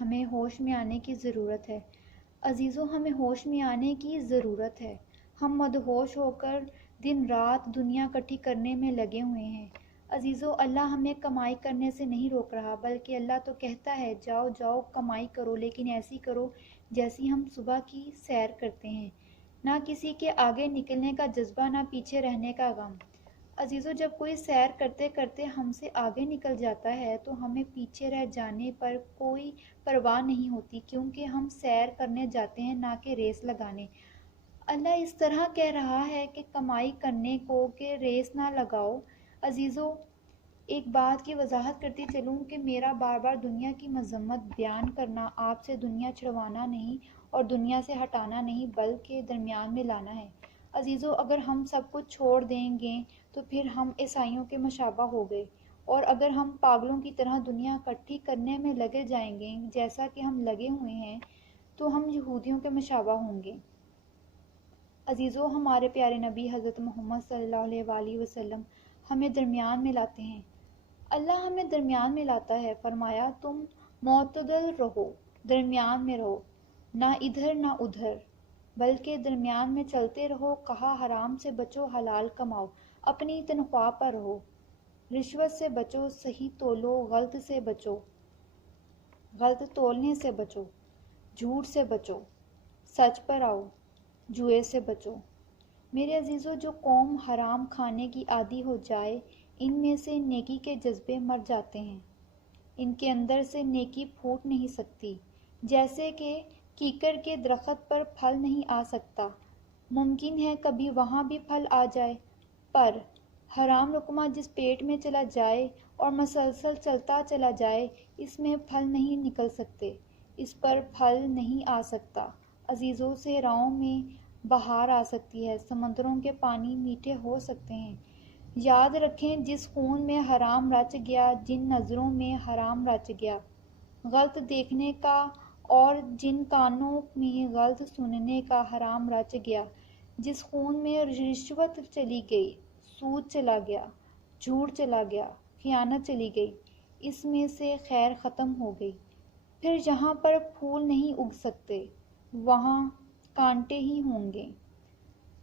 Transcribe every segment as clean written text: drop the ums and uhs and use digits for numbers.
ہمیں ہوش میں آنے کی ضرورت ہے عزیزوں، ہمیں ہوش میں آنے کی ضرورت ہے۔ ہم مدہوش ہو کر دن رات دنیا اکٹھی کرنے میں لگے ہوئے ہیں۔ عزیزوں، اللہ ہمیں کمائی کرنے سے نہیں روک رہا، بلکہ اللہ تو کہتا ہے جاؤ جاؤ کمائی کرو، لیکن ایسی کرو جیسی ہم صبح کی سیر کرتے ہیں، نہ کسی کے آگے نکلنے کا جذبہ، نہ پیچھے رہنے کا غم۔ عزیزوں، جب کوئی سیر کرتے کرتے ہم سے آگے نکل جاتا ہے تو ہمیں پیچھے رہ جانے پر کوئی پرواہ نہیں ہوتی، کیونکہ ہم سیر کرنے جاتے ہیں نہ کہ ریس لگانے۔ اللہ اس طرح کہہ رہا ہے کہ کمائی کرنے کو کہ ریس نہ لگاؤ۔ عزیزوں، ایک بات کی وضاحت کرتی چلوں کہ میرا بار بار دنیا کی مذمت بیان کرنا آپ سے دنیا چھڑوانا نہیں اور دنیا سے ہٹانا نہیں، بلکہ درمیان میں لانا ہے۔ عزیزوں، اگر ہم سب کچھ چھوڑ دیں گے تو پھر ہم عیسائیوں کے مشابہ ہو گئے، اور اگر ہم پاگلوں کی طرح دنیا اکٹھی کرنے میں لگے جائیں گے جیسا کہ ہم لگے ہوئے ہیں تو ہم یہودیوں کے مشابہ ہوں گے۔ عزیزوں، ہمارے پیارے نبی حضرت محمد صلی اللہ علیہ وآلہ وسلم ہمیں درمیان میں لاتے ہیں۔ اللہ ہمیں درمیان میں لاتا ہے، فرمایا تم معتدل رہو، درمیان میں رہو، نہ ادھر نہ ادھر، بلکہ درمیان میں چلتے رہو۔ کہا حرام سے بچو، حلال کماؤ، اپنی تنخواہ پر رہو، رشوت سے بچو، صحیح تولو، غلط سے بچو، غلط تولنے سے بچو، جھوٹ سے بچو، سچ پر آؤ، جوئے سے بچو۔ میرے عزیزوں، جو قوم حرام کھانے کی عادی ہو جائے، ان میں سے نیکی کے جذبے مر جاتے ہیں، ان کے اندر سے نیکی پھوٹ نہیں سکتی، جیسے کہ کیکر کے درخت پر پھل نہیں آ سکتا۔ ممکن ہے کبھی وہاں بھی پھل آ جائے، پر حرام لقمہ جس پیٹ میں چلا جائے اور مسلسل چلتا چلا جائے، اس میں پھل نہیں نکل سکتے، اس پر پھل نہیں آ سکتا۔ عزیزوں، صحراؤں میں بہار آ سکتی ہے، سمندروں کے پانی میٹھے ہو سکتے ہیں۔ یاد رکھیں، جس خون میں حرام رچ گیا، جن نظروں میں حرام رچ گیا، غلط دیکھنے کا، اور جن کانوں میں غلط سننے کا حرام رچ گیا، جس خون میں رشوت چلی گئی، سود چلا گیا، جھوٹ چلا گیا، خیانت چلی گئی، اس میں سے خیر ختم ہو گئی۔ پھر جہاں پر پھول نہیں اگ سکتے وہاں کانٹے ہی ہوں گے۔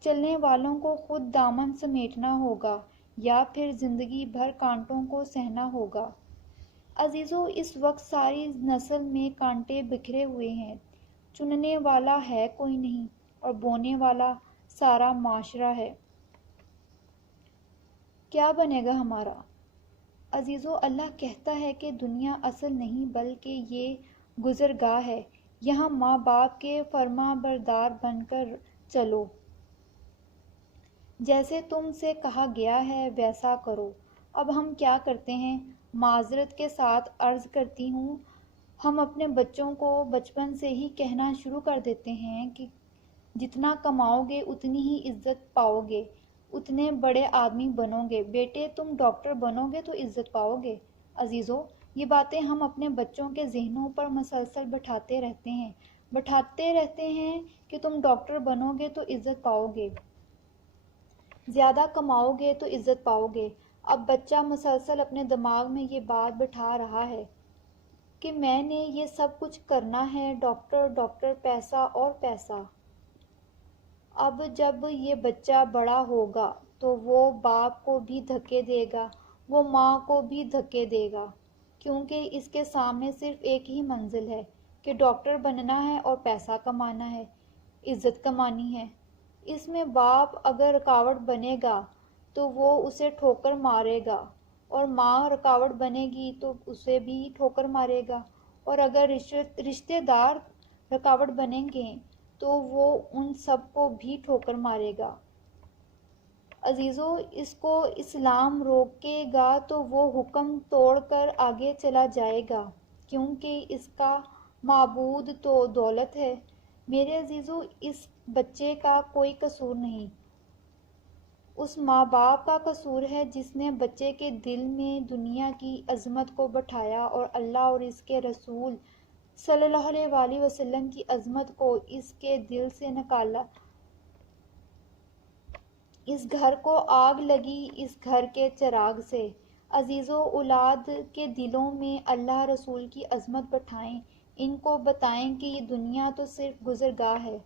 چلنے والوں کو خود دامن سمیٹنا ہوگا یا پھر زندگی بھر کانٹوں کو سہنا ہوگا۔ عزیزوں، اس وقت ساری نسل میں کانٹے بکھرے ہوئے ہیں، چننے والا ہے کوئی نہیں، اور بونے والا سارا معاشرہ ہے۔ کیا بنے گا ہمارا؟ عزیزوں، اللہ کہتا ہے کہ دنیا اصل نہیں بلکہ یہ گزرگاہ ہے، یہاں ماں باپ کے فرما بردار بن کر چلو، جیسے تم سے کہا گیا ہے ویسا کرو۔ اب ہم کیا کرتے ہیں؟ معذرت کے ساتھ عرض کرتی ہوں، ہم اپنے بچوں کو بچپن سے ہی کہنا شروع کر دیتے ہیں کہ جتنا کماؤ گے اتنی ہی عزت پاؤ گے، اتنے بڑے آدمی بنو گے، بیٹے تم ڈاکٹر بنو گے تو عزت پاؤ گے۔ عزیزوں، یہ باتیں ہم اپنے بچوں کے ذہنوں پر مسلسل بٹھاتے رہتے ہیں کہ تم ڈاکٹر بنو گے تو عزت پاؤ گے، زیادہ کماؤ گے تو عزت پاؤ گے۔ اب بچہ مسلسل اپنے دماغ میں یہ بات بٹھا رہا ہے کہ میں نے یہ سب کچھ کرنا ہے، ڈاکٹر ڈاکٹر، پیسہ اور پیسہ۔ اب جب یہ بچہ بڑا ہوگا تو وہ باپ کو بھی دھکے دے گا، وہ ماں کو بھی دھکے دے گا، کیونکہ اس کے سامنے صرف ایک ہی منزل ہے کہ ڈاکٹر بننا ہے اور پیسہ کمانا ہے، عزت کمانی ہے۔ اس میں باپ اگر رکاوٹ بنے گا تو وہ اسے ٹھوکر مارے گا، اور ماں رکاوٹ بنے گی تو اسے بھی ٹھوکر مارے گا، اور اگر رشتے دار رکاوٹ بنیں گے تو وہ ان سب کو بھی ٹھوکر مارے گا۔ عزیزوں، اس کو اسلام روکے گا تو وہ حکم توڑ کر آگے چلا جائے گا، کیونکہ اس کا معبود تو دولت ہے۔ میرے عزیزوں، اس بچے کا کوئی قصور نہیں، اس ماں باپ کا قصور ہے جس نے بچے کے دل میں دنیا کی عظمت کو بٹھایا اور اللہ اور اس کے رسول صلی اللہ علیہ وآلہ وسلم کی عظمت کو اس کے دل سے نکالا۔ اس گھر کو آگ لگی اس گھر کے چراغ سے۔ عزیزوں، اولاد کے دلوں میں اللہ رسول کی عظمت بٹھائیں، ان کو بتائیں کہ یہ دنیا تو صرف گزرگاہ ہے،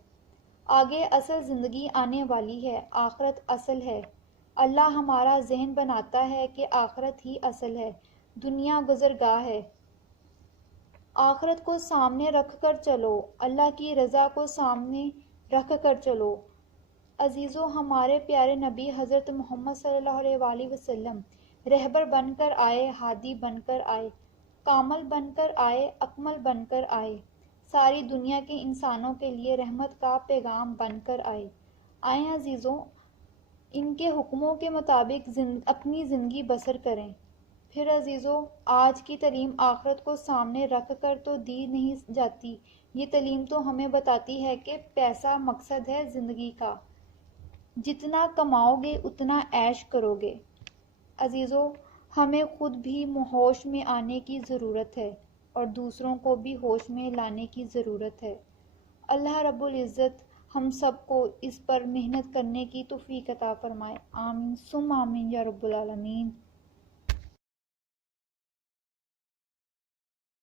آگے اصل زندگی آنے والی ہے، آخرت اصل ہے۔ اللہ ہمارا ذہن بناتا ہے کہ آخرت ہی اصل ہے، دنیا گزرگاہ ہے۔ آخرت کو سامنے رکھ کر چلو، اللہ کی رضا کو سامنے رکھ کر چلو۔ عزیزو، ہمارے پیارے نبی حضرت محمد صلی اللہ علیہ وآلہ وسلم رہبر بن کر آئے، ہادی بن کر آئے، کامل بن کر آئے، اکمل بن کر آئے، ساری دنیا کے انسانوں کے لیے رحمت کا پیغام بن کر آئے۔ آئیں عزیزوں، ان کے حکموں کے مطابق اپنی زندگی بسر کریں۔ پھر عزیزوں، آج کی تعلیم آخرت کو سامنے رکھ کر تو دی نہیں جاتی، یہ تعلیم تو ہمیں بتاتی ہے کہ پیسہ مقصد ہے زندگی کا، جتنا کماؤ گے اتنا عیش کرو گے۔ عزیزوں، ہمیں خود بھی ہوش میں آنے کی ضرورت ہے اور دوسروں کو بھی ہوش میں لانے کی ضرورت ہے۔ اللہ رب العزت ہم سب کو اس پر محنت کرنے کی توفیق عطا فرمائے۔ آمین ثم آمین یا رب العالمین۔